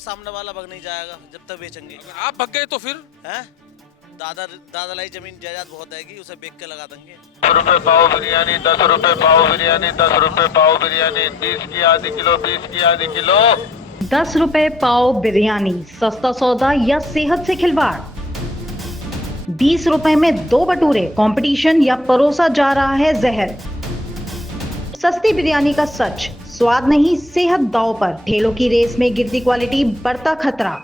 सामने वाला भग नहीं जाएगा जब तक बेचेंगे। अगर आप भग गए तो फिर हैं दादा दादा लाई जमीन जायदाद बहुत है कि उसे बेच के लगा देंगे। 10 रुपए पाव बिरयानी, 10 रुपए पाव बिरयानी, 10 रुपए पाव बिरयानी, 20 की आधी किलो, 20 की आधी किलो। 10 रुपए पाव बिरयानी, सस्ता सौदा या सेहत से खिलवाड़। 20 रुपए में 2 भटूरे, कंपटीशन या परोसा जा रहा है जहर। सस्ती बिरयानी का सच, स्वाद नहीं सेहत दांव पर। ठेलों की रेस में गिरती क्वालिटी, बढ़ता खतरा।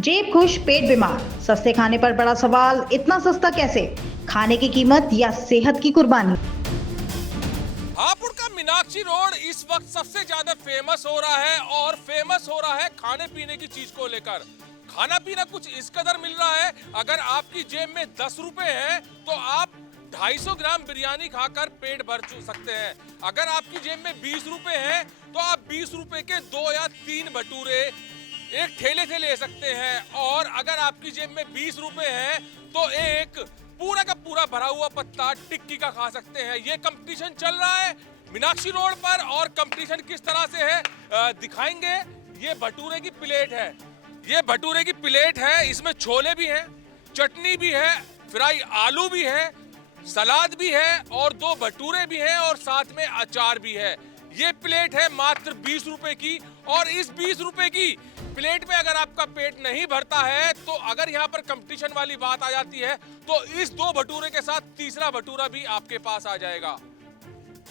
जेब खुश पेट बीमार, सस्ते खाने पर बड़ा सवाल, इतना सस्ता कैसे? खाने की कीमत या सेहत की कुर्बानी? हापुड़ का मीनाक्षी रोड इस वक्त सबसे ज्यादा फेमस हो रहा है और फेमस हो रहा है खाने पीने की चीज को लेकर। खाना पीना कुछ इस कदर मिल रहा है, अगर आपकी जेब में 10 रुपए है तो आप 250 ग्राम बिरयानी खाकर पेट भर सकते हैं। अगर आपकी जेब में 20 रुपए है तो आप 20 रुपए के 2 या 3 भटूरे एक ठेले से ले सकते हैं। और अगर आपकी जेब में 20 रुपए है तो एक पूरा का पूरा भरा हुआ पत्ता टिक्की का खा सकते हैं। ये कंपटीशन चल रहा है मीनाक्षी रोड पर और कंपटीशन किस तरह से है दिखाएंगे। ये भटूरे की प्लेट है, ये भटूरे की प्लेट है, इसमें छोले भी हैं, चटनी भी है, फ्राई आलू भी है, सलाद भी है और 2 भटूरे भी हैं और साथ में अचार भी है। ये प्लेट है मात्र 20 रुपए की और इस 20 रुपए की प्लेट में अगर आपका पेट नहीं भरता है तो अगर यहाँ पर कंपटीशन वाली बात आ जाती है तो इस 2 भटूरे के साथ तीसरा भटूरा भी आपके पास आ जाएगा।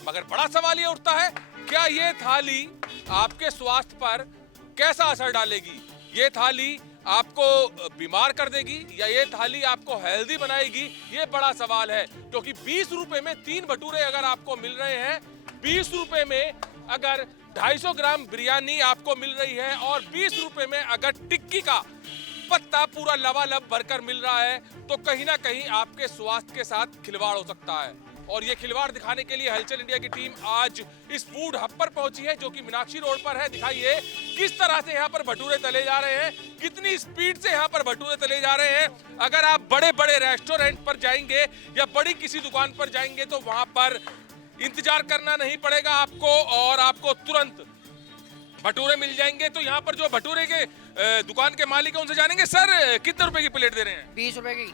मगर बड़ा सवाल ये उठता है, क्या ये थाली आपके स्वास्थ्य पर कैसा असर डालेगी? ये थाली आपको बीमार कर देगी या ये थाली आपको हेल्दी बनाएगी? ये बड़ा सवाल है, क्योंकि 20 रुपए में 3 भटूरे अगर आपको मिल रहे हैं, 20 रुपए में अगर 250 ग्राम बिरयानी आपको मिल रही है और 20 रुपए में अगर टिक्की का पत्ता पूरा लबालब भरकर मिल रहा है तो कहीं ना कहीं आपके स्वास्थ्य के साथ खिलवाड़ हो सकता है। और ये खिलवाड़ दिखाने के लिए हलचल इंडिया की टीम आज इस फूड हब पर पहुंची है जो कि मीनाक्षी रोड पर है। दिखाइए किस तरह से यहाँ पर भटूरे तले जा रहे हैं, कितनी स्पीड से यहाँ पर भटूरे तले जा रहे हैं। अगर आप बड़े बड़े रेस्टोरेंट पर जाएंगे या बड़ी किसी दुकान पर जाएंगे तो वहां पर इंतजार करना नहीं पड़ेगा आपको और आपको तुरंत भटूरे मिल जाएंगे। तो यहाँ पर जो भटूरे के दुकान के मालिक है उनसे जानेंगे, सर कितने रुपए की प्लेट दे रहे हैं? 20 रुपए की।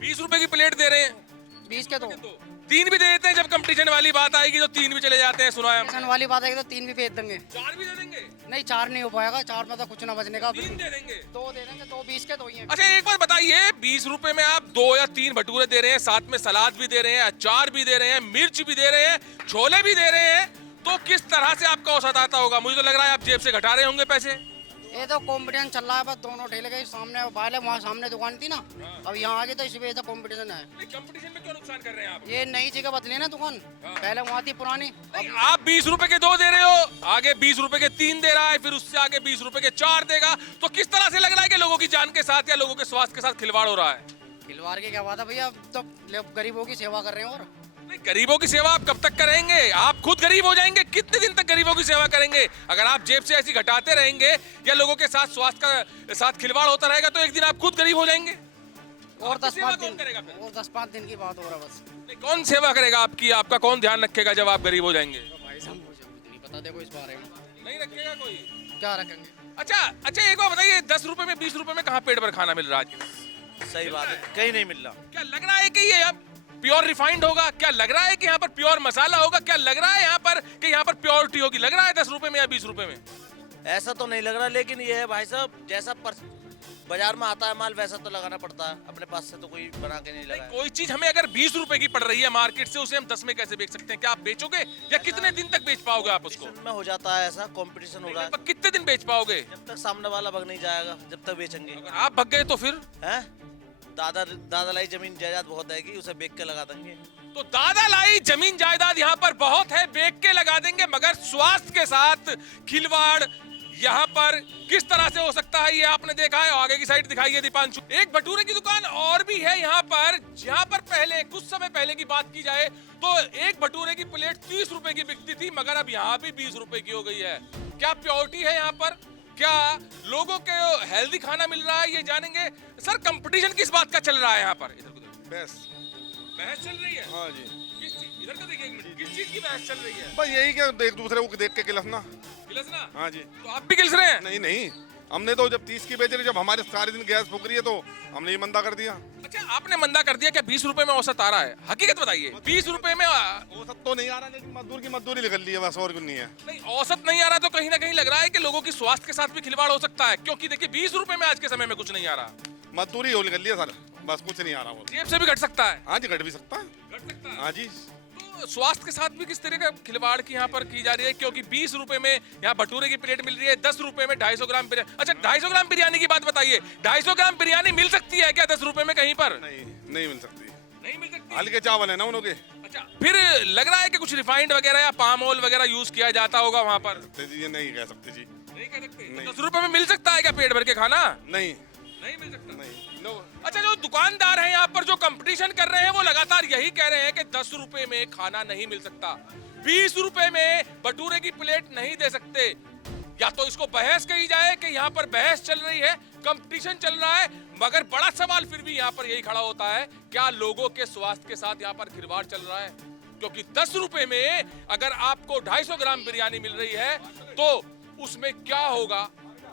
20 रुपए की प्लेट दे रहे हैं, 20 के 2। 3 भी दे देते हैं। जब कंपटीशन वाली बात आएगी तो 3 भी चले जाते हैं, सुना है कंपटीशन वाली बात आएगी तो 3 भी भेज देंगे। 4 भी दे देंगे? नहीं 4 नहीं हो पाएगा, 4 में तो कुछ ना बचने का। 3 दे देंगे, 2 दे देंगे, 2 20 के 2 ही हैं। अच्छा एक बात बताइए, 20 रुपए में आप 2 या 3 भटूरे दे रहे हैं, साथ में सलाद भी दे रहे हैं, अचार भी दे रहे हैं, मिर्च भी दे रहे हैं, छोले भी दे रहे हैं, तो किस तरह से आपका औसत आता होगा? मुझे तो लग रहा है आप जेब से घटा रहे होंगे पैसे। ये तो कॉम्पिटिशन चल रहा है, बस दोनों ठेले के सामने पहले वहाँ सामने दुकान थी ना, अब यहाँ आ गई तो इसी वजह से कॉम्पिटिशन है। कंपटीशन में क्यों नुकसान कर रहे हैं आप? ये नई जगह बदली ना दुकान, पहले वहाँ थी पुरानी। नहीं, आप 20 रुपए के 2 दे रहे हो, आगे 20 रुपए के 3 दे रहा है, फिर उससे आगे 20 रुपए के 4 देगा, तो किस तरह से लग रहा है कि लोगों की जान के साथ या लोगों के स्वास्थ्य के साथ खिलवाड़ हो रहा है? खिलवाड़ की क्या बात है भैया, तो गरीबों की सेवा कर रहे हैं। और नहीं, गरीबों की सेवा आप कब तक करेंगे? आप खुद गरीब हो जाएंगे, कितने दिन तक गरीबों की सेवा करेंगे? अगर आप जेब से ऐसी घटाते रहेंगे या लोगों के साथ स्वास्थ्य का साथ खिलवाड़ होता रहेगा तो एक दिन आप खुद गरीब हो जाएंगे। और 10-5 दिन करेगा फिर? और 10-5 दिन की बात हो रहा है बस। नहीं, कौन सेवा करेगा आपकी? आपका कौन ध्यान रखेगा जब आप गरीब हो जाएंगे? भाई साहब मुझे कुछ नहीं पता, देखो इस बारे में नहीं रखेगा कोई। क्या रखेंगे। अच्छा एक बात बताइए, 10 रुपए में 20 रुपए में कहाँ पेट भर खाना मिल रहा है आज? सही बात है, कहीं नहीं मिल रहा। क्या लग रहा है कि ये अब प्योर रिफाइंड होगा? क्या लग रहा है कि यहाँ पर प्योर मसाला होगा? क्या लग रहा है यहाँ पर कि यहाँ पर प्योरिटी होगी? लग रहा है 10 रुपए में या 20 रुपए में? ऐसा तो नहीं लग रहा, लेकिन ये है भाई साहब, जैसा बाजार में आता है माल वैसा तो लगाना पड़ता है, अपने पास से तो कोई बना के नहीं लगा। कोई चीज हमें अगर 20 रुपए की पड़ रही है मार्केट से, उसे हम 10 में कैसे बेच सकते हैं? क्या आप बेचोगे या कितने दिन तक बेच पाओगे आप उसको? में हो जाता है ऐसा, कंपटीशन हो रहा है। कितने दिन बेच पाओगे? जब तक सामने वाला भग नहीं जाएगा जब तक बेचेंगे। अगर आप भग गए तो फिर? हैं दादा लाई जमीन जायदाद बहुत है कि उसे बेच के लगा देंगे। तो दादा लाई जमीन जायदाद यहाँ पर बहुत है, बेच के लगा देंगे, मगर स्वास्थ्य के साथ खिलवाड़ यहाँ पर किस तरह से हो सकता है ये आपने देखा है। आगे की साइड दिखाइए दीपांशु। एक भटूरे की दुकान और भी है यहाँ पर, जहाँ पर पहले कुछ समय पहले की बात की जाए तो एक भटूरे की प्लेट 30 रुपए की बिकती थी, मगर अब यहाँ भी 20 रुपए की हो गई है। क्या प्योरिटी है यहाँ पर? क्या लोगों के हेल्दी खाना मिल रहा है? ये जानेंगे। सर कंपटीशन किस बात का चल रहा है यहाँ पर? बहस चल रही है। हाँ जी, किस चीज? इधर का देखिए एक मिनट, किस चीज की बहस चल रही है? बस यही कि एक दूसरे को देख के गिलफना। गिलसना? हाँ जी। तो आप भी गिलस रहे हैं? नहीं नहीं, हमने तो जब 30 की बेच रही, जब हमारे सारे दिन गैस फूक रही है तो हमने ये मंदा कर दिया। अच्छा, आपने मंदा कर दिया। क्या 20 रुपए में औसत आ रहा है? हकीकत बताइए। 20 रुपए में औसत तो नहीं आ रहा, लेकिन मजदूर की मजदूरी निकल ली है बस, और कुछ नहीं है। नहीं, औसत नहीं आ रहा तो कहीं ना कहीं लग रहा है कि लोगों की स्वास्थ्य के साथ भी खिलवाड़ हो सकता है, क्योंकि देखिए 20 रुपए में आज के समय में कुछ नहीं आ रहा। मजदूरी हो निकल ली है सर, बस कुछ नहीं आ रहा। वो जेब से भी घट सकता है। हाँ जी, घट भी सकता है। घट सकता है। हाँ जी। तो स्वास्थ्य के साथ भी किस तरह का खिलवाड़ की यहाँ पर की जा रही है? क्योंकि 20 रुपए में यहाँ भटूरे की प्लेट मिल रही है, 10 रुपए में 250 ग्राम बिरयानी। अच्छा, 250 ग्राम बिरयानी की बात बताइए। 250 ग्राम बिरयानी मिल सकती है क्या 10 रुपए में कहीं पर? नहीं, नहीं मिल सकती। नहीं मिल सकती। हल्के चावल है ना उनके। अच्छा, फिर लग रहा है कि कुछ रिफाइंड वगैरह या पाम ऑयल वगैरह यूज किया जाता होगा वहाँ पर। ये नहीं कह सकते जी। नहीं कह सकते। नहीं। 10 रुपए में मिल सकता है क्या पेट भर के खाना? नहीं, नहीं मिल सकता। नहीं, नो। अच्छा, जो दुकानदार हैं यहाँ पर जो कंपटीशन कर रहे हैं वो लगातार यही कह रहे हैं कि 10 रुपए में खाना नहीं मिल सकता, 20 रुपए में भटूरे की प्लेट नहीं दे सकते। या तो इसको बहस कही जाए कि यहाँ पर बहस चल रही है, कंपटीशन चल रहा है, मगर बड़ा सवाल फिर भी यहाँ पर यही खड़ा होता है, क्या लोगों के स्वास्थ्य के साथ यहाँ पर खिलवाड़ चल रहा है? क्योंकि 10 रुपए में अगर आपको 250 ग्राम बिरयानी मिल रही है तो उसमें क्या होगा,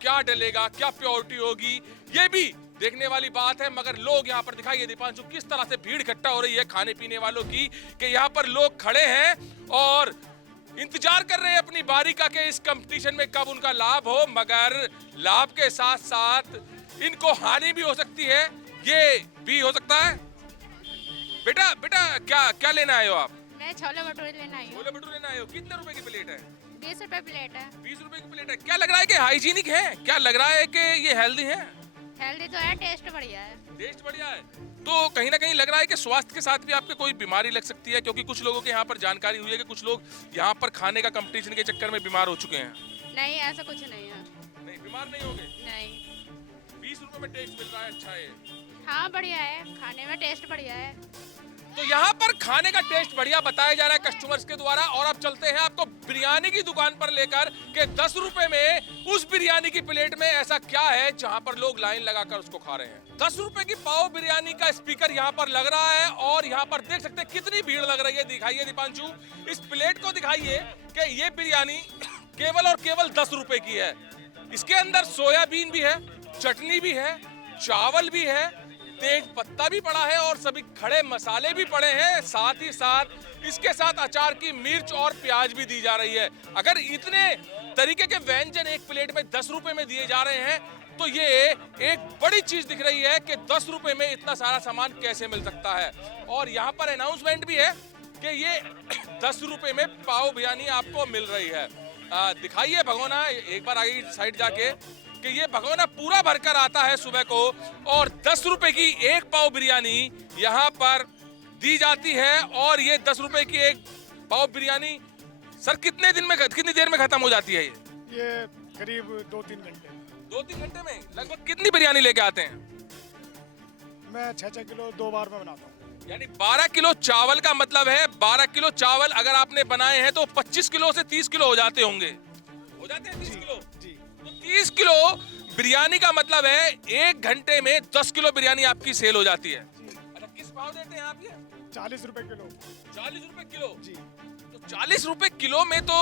क्या डलेगा, क्या प्योरिटी होगी, ये भी देखने वाली बात है। मगर लोग यहाँ पर दिखाइए दीपांशु, किस तरह से भीड़ इकट्ठा हो रही है खाने पीने वालों की, कि यहाँ पर लोग खड़े हैं और इंतजार कर रहे हैं अपनी बारी का कि इस कंपटीशन में कब उनका लाभ हो। मगर लाभ के साथ साथ इनको हानि भी हो सकती है, ये भी हो सकता है। बेटा बेटा क्या क्या लेना आए हो आप? मैं छोले भटूरे लेना आई हूँ। छोले भटूरे लेना आए हो। कितने रुपए की प्लेट है? 20 रुपए प्लेट है। 20 रुपए की प्लेट है। क्या लग रहा है कि हाइजीनिक है? क्या लग रहा है कि ये हेल्दी है? हेल्दी तो है, टेस्ट बढ़िया है। टेस्ट बढ़िया है। तो कहीं ना कहीं लग रहा है कि स्वास्थ्य के साथ भी आपके कोई बीमारी लग सकती है, क्योंकि कुछ लोगों के यहाँ पर जानकारी हुई है कि कुछ लोग यहाँ पर खाने का कंपटीशन के चक्कर में बीमार हो चुके हैं। नहीं, ऐसा कुछ नहीं है। नहीं, बीमार नहीं होंगे। नहीं। 20 रुपए में टेस्ट मिल रहा है, अच्छा है। हाँ, बढ़िया है, खाने में टेस्ट बढ़िया है। तो यहाँ पर खाने का टेस्ट बढ़िया बताया जा रहा है कस्टमर्स के द्वारा। और अब चलते हैं आपको बिरयानी की दुकान पर लेकर के 10 रुपए में उस बिरयानी की प्लेट में ऐसा क्या है जहाँ पर लोग लाइन लगाकर उसको खा रहे हैं। 10 रुपए की पाव बिरयानी का स्पीकर यहाँ पर लग रहा है और यहाँ पर देख सकते हैं कितनी भीड़ लग रही है। दिखाइए दीपांशु, इस प्लेट को दिखाइए कि ये बिरयानी केवल और केवल 10 रुपए की है। इसके अंदर सोयाबीन भी है, चटनी भी है, चावल भी है, तेज पत्ता भी पड़ा है और सभी खड़े मसाले भी पड़े हैं। साथ ही साथ इसके साथ अचार की मिर्च और प्याज भी दी जा रही है। अगर इतने तरीके के व्यंजन एक प्लेट में 10 रुपए में दिए जा रहे हैं तो ये एक बड़ी चीज दिख रही है कि 10 रुपए में इतना सारा सामान कैसे मिल सकता है। और यहाँ पर अनाउंसमेंट भी है कि ये 10 रुपए में पाव बिरयानी आपको मिल रही है। दिखाइए भगोना एक बार आगे साइड जाके कि ये भगोना पूरा भरकर आता है सुबह को और 10 रुपए की एक पाव बिरयानी यहाँ पर दी जाती है। और ये 10 रुपए की एक पाव बिरयानी सर कितनी देर में खत्म हो जाती है? ये करीब 2-3 घंटे। 2-3 घंटे में लगभग कितनी बिरयानी लेके आते हैं? मैं 6-6 किलो 2 बार में बनाता हूँ। यानी 12 किलो चावल का मतलब है 12 किलो चावल अगर आपने बनाए हैं तो 25 किलो से 30 किलो हो जाते होंगे। हो जाते हैं 30 किलो जी। तो 30 किलो बिरयानी का मतलब है 1 घंटे में 10 किलो बिरयानी आपकी सेल हो जाती है। अच्छा, किस भाव देते हैं आप ये? 40 रुपए किलो। 40 रुपए किलो जी। तो 40 रुपए किलो में तो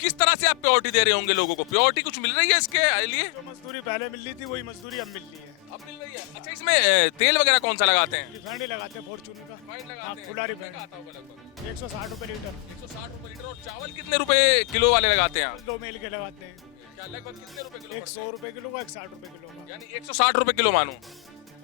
किस तरह से आप प्योरिटी दे रहे होंगे लोगों को? प्योरिटी कुछ मिल रही है इसके लिए? जो मजदूरी पहले मिल रही थी वही मजदूरी अब मिल रही है। अब मिल रही है। अच्छा, इसमें तेल वगैरह कौन सा लगाते हैं? रिफाइंड लगाते हैं फॉर्चून का। रिफाइंड हाँ, लगाते हैं। खुला कितने रिफाइंड। का आता होगा लगभग? 160 रुपए लीटर। 160 रुपए लीटर। और चावल कितने रुपए किलो वाले लगाते हैं आप? 2 मील के लगाते हैं। क्या लगभग कितने रुपए किलो? एक 100 रुपए किलो का, एक 60 रुपए किलो का। यानी 160 रुपए किलो मानो।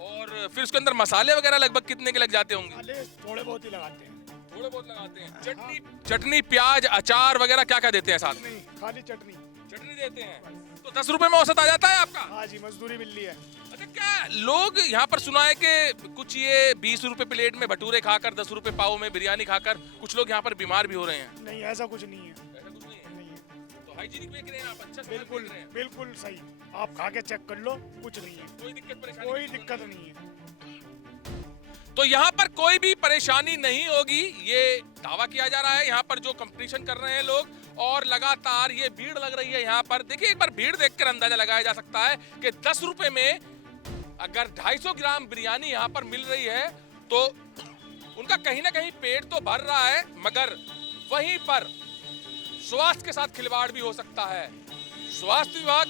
और फिर उसके अंदर मसाले वगैरह लगभग कितने के लग जाते होंगे? मसाले थोड़े बहुत ही लगाते हैं। थोड़े बहुत लगाते हैं। चटनी प्याज अचार वगैरह क्या क्या देते हैं साथ में? नहीं, खाली चटनी। चटनी देते हैं। तो 10 रुपए में औसत आ जाता है आपका? हाँ जी, मजदूरी मिल रही है। अच्छा, क्या लोग यहाँ पर सुना है कि कुछ ये 20 रुपए प्लेट में भटूरे खाकर 10 रुपए पाव में बिरयानी खाकर कुछ लोग यहाँ पर बीमार भी हो रहे हैं? नहीं, ऐसा कुछ नहीं है। ऐसा कुछ नहीं है। नहीं है। तो हाइजीनिक बेच रहे हैं आप? अच्छा, बिल्कुल बेच रहे हैं। बिल्कुल सही। आप खा के चेक कर लो, कुछ नहीं है। कोई दिक्कत परेशानी? कोई दिक्कत नहीं है। तो यहाँ पर कोई भी परेशानी नहीं होगी, ये दावा किया जा रहा है यहाँ पर जो कंपटीशन कर रहे हैं लोग। और लगातार ये भीड़ लग रही है यहाँ पर। देखिए एक बार भीड़ देखकर अंदाजा लगाया जा सकता है कि 10 रुपए में अगर 250 ग्राम बिरयानी यहाँ पर मिल रही है तो उनका कहीं ना कहीं पेट तो भर रहा है, मगर वहीं पर स्वास्थ्य के साथ खिलवाड़ भी हो सकता है। स्वास्थ्य विभाग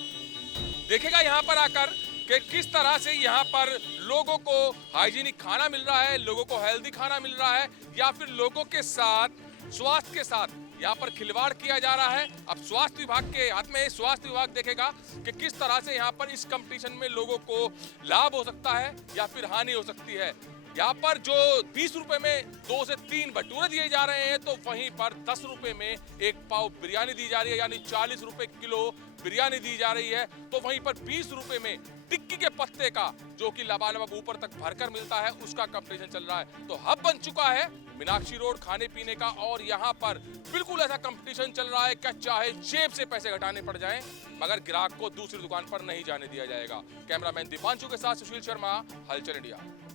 देखेगा यहाँ पर आकर कि किस तरह से यहाँ पर लोगों को हाइजीनिक खाना मिल रहा है, लोगों को हेल्दी खाना मिल रहा है, या फिर लोगों के साथ स्वास्थ्य के साथ यहाँ पर खिलवाड़ किया जा रहा है। अब स्वास्थ्य विभाग के हाथ में, स्वास्थ्य विभाग देखेगा कि किस तरह से यहाँ पर इस कंपटीशन में लोगों को लाभ हो सकता है या फिर हानि हो सकती है। यहाँ पर जो 20 रुपए में 2 से 3 भटूरे दिए जा रहे हैं, तो वहीं पर 10 रुपए में 1 पाव बिरयानी दी जा रही है, यानी 40 रुपए किलो बिरयानी दी जा रही है। तो वहीं पर 20 रुपए में टिक्की के पत्ते का, जो कि लबालब ऊपर तक भरकर मिलता है, उसका कंपटीशन चल रहा है। तो हब बन चुका है मीनाक्षी रोड खाने पीने का, और यहाँ पर बिल्कुल ऐसा कंपटीशन चल रहा है कि चाहे जेब से पैसे घटाने पड़ जाएं, मगर ग्राहक को दूसरी दुकान पर नहीं जाने दिया जाएगा। कैमरामैन दीपांशु के साथ सुशील शर्मा, हलचल इंडिया।